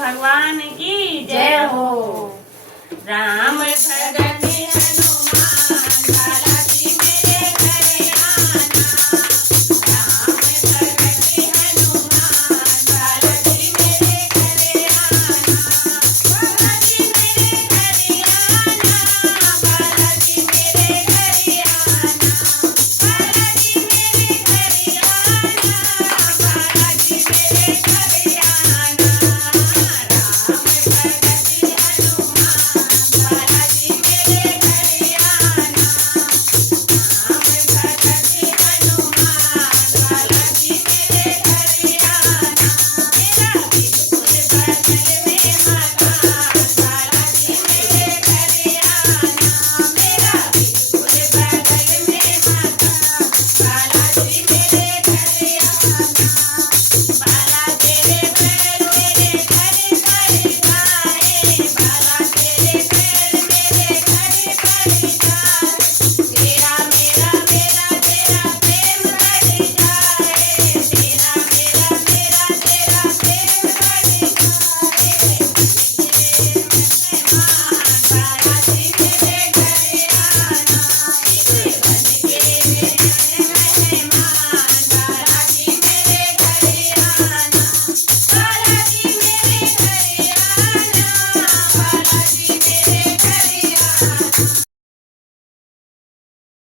भगवान की जय हो। राम भगत हनुमान बालाजी मेरे घर आना। राम भगत हनुमान बालाजी मेरे घर आना। बालाजी मेरे घर आना। बालाजी मेरे घर आना। बालाजी मेरे घर आना। बालाजी मेरे घर आना। राम भगत हनुमान बालाजी मेरे घर आना। राम भगत हनुमान बालाजी मेरे घर आना। मेरा बिल्कुल बदल